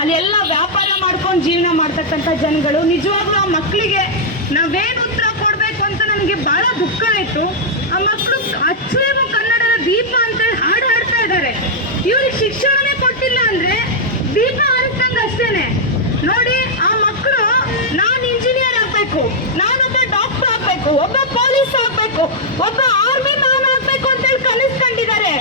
ಅಲ್ಲಿ ಎಲ್ಲ ವ್ಯಾಪಾರ ಮಾಡ್ಕೊಂಡು ಜೀವನ ಮಾಡ್ತಕ್ಕಂಥ ಜನಗಳು. ನಿಜವಾಗ್ಲೂ ಆ ಮಕ್ಕಳಿಗೆ ನಾವೇನು ಉತ್ತರ ಕೊಡಬೇಕು ಅಂತ ನನಗೆ ಬಹಳ ದುಃಖ ಆಯಿತು. ಆ ಮಕ್ಕಳು ಅಚ್ಚುವೇಮೋ ಕನ್ನಡದ ದೀಪ ಅಂತೇಳಿ ಹಾಡು ಹಾಡ್ತಾ ಇದ್ದಾರೆ. ಇವ್ರಿಗೆ ಶಿಕ್ಷಣನೇ ಕೊಟ್ಟಿಲ್ಲ ಅಂದ್ರೆ ದೀಪ ಅನ್ಸ್ದಂಗೆ ಅಷ್ಟೇನೆ. ನೋಡಿ, ಆ ಮಕ್ಕಳು ನಾನು ಇಂಜಿನಿಯರ್ ಆಗ್ಬೇಕು, ನಾನೊಬ್ಬ ಡಾಕ್ಟರ್ ಆಗ್ಬೇಕು, ಒಬ್ಬ ಪೊಲೀಸ್ ಆಗ್ಬೇಕು, ಒಬ್ಬ ಆರ್ಮಿ ಮ್ಯಾನ್ ಆಗ್ಬೇಕು ಅಂತೇಳಿ ಕನಸ್ಕೊಂಡಿದ್ದಾರೆ.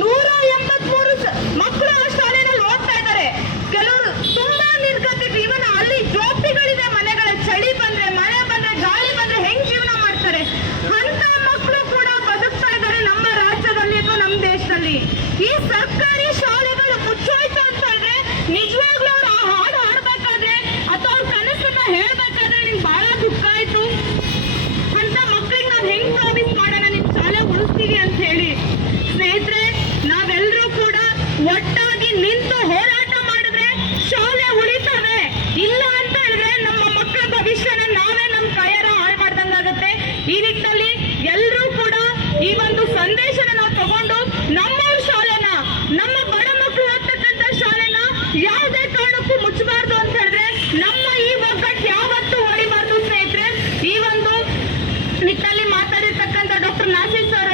183 ಮಕ್ಕಳು ಆ ಶಾಲೆನಲ್ಲಿ ಓದ್ತಾ ಇದ್ದಾರೆ. ಕೆಲವರು ತುಂಬಾ ನಿರ್ಗತಿಕ. ಇವನ್ ಅಲ್ಲಿ ಜೋಪಿಗಳಿದೆ ಮನೆಗಳ. ಚಳಿ ಬಂದ್ರೆ, ಮಳೆ ಬಂದ್ರೆ, ಗಾಳಿ ಬಂದ್ರೆ ಹೆಂಗ್ ಜೀವನ ಮಾಡ್ತಾರೆ? ಅಂತ ಮಕ್ಕಳು ಕೂಡ ಬದುಕ್ತಾ ಇದ್ದಾರೆ ನಮ್ಮ ರಾಜ್ಯದಲ್ಲಿ ಅಥವಾ ನಮ್ಮ ದೇಶದಲ್ಲಿ. ಈ ಸರ್ಕಾರಿ ಶಾಲೆಗಳು ಮುಚ್ಚೋಯ್ತು ಅಂತ ಹೇಳಿದ್ರೆ ನಿಜವಾಗ್ಲೂ ಅವ್ರು ಆ ಹಾಡು ಹಾಡ್ಬೇಕಾದ್ರೆ ಅಥವಾ ಅವ್ರ ಕನಸನ್ನ ಹೇಳ್ಬೇಕಾದ್ರೆ ನಿಮ್ಗೆ ಬಹಳ ದುಃಖ ಆಯ್ತು. ಅಂತ ಮಕ್ಕಳಿಗೆ ನಾವ್ ಹೆಂಗ್ ಪ್ರಾಮಿಸ್ ಮಾಡೋಣ ನಿಮ್ ಶಾಲೆ ಉಳಿಸ್ತೀವಿ ಅಂತ ಹೇಳಿ. ಸ್ನೇಹಿತರೆ, ನಾವೆಲ್ಲರೂ ಕೂಡ ಒಟ್ಟಾಗಿ ನಿಂತು ಹೋರಾಟ ಮಾಡಿದ್ರೆ ಶಾಲೆ ಉಳಿತವೆ. ಇಲ್ಲ ಅಂತ ಹೇಳಿದ್ರೆ ನಮ್ಮ ಮಕ್ಕಳ ಭವಿಷ್ಯನ ನಾವೇ ನಮ್ಮ ಕೈಯಾರ ಹಾಳು ಮಾಡ್ದಂಗಾಗತ್ತೆ. ಈ ನಿಟ್ಟಿನಲ್ಲಿ ಎಲ್ಲರೂ ಕೂಡ ಈ ಒಂದು ಸಂದೇಶನ ನಾವು ತಗೊಂಡು ನಮ್ಮ ಶಾಲೆನ, ನಮ್ಮ ಬಡ ಮಕ್ಕಳು ಓದ್ತಕ್ಕಂಥ ಶಾಲೆನ ಯಾವುದೇ ಕಾರಣಕ್ಕೂ ಮುಚ್ಚಬಾರ್ದು ಅಂತ ಹೇಳಿದ್ರೆ ನಮ್ಮ ಈ ಒಗ್ಗಟ್ಟು ಯಾವತ್ತೂ ಹೊಡಿಬಾರ್ದು. ಸ್ನೇಹಿತರೆ, ಈ ಒಂದು ನಿಟ್ಟಿನಲ್ಲಿ ಮಾತಾಡಿರ್ತಕ್ಕಂಥ ಡಾಕ್ಟರ್ ನಾಸೀರ್ ಸರ್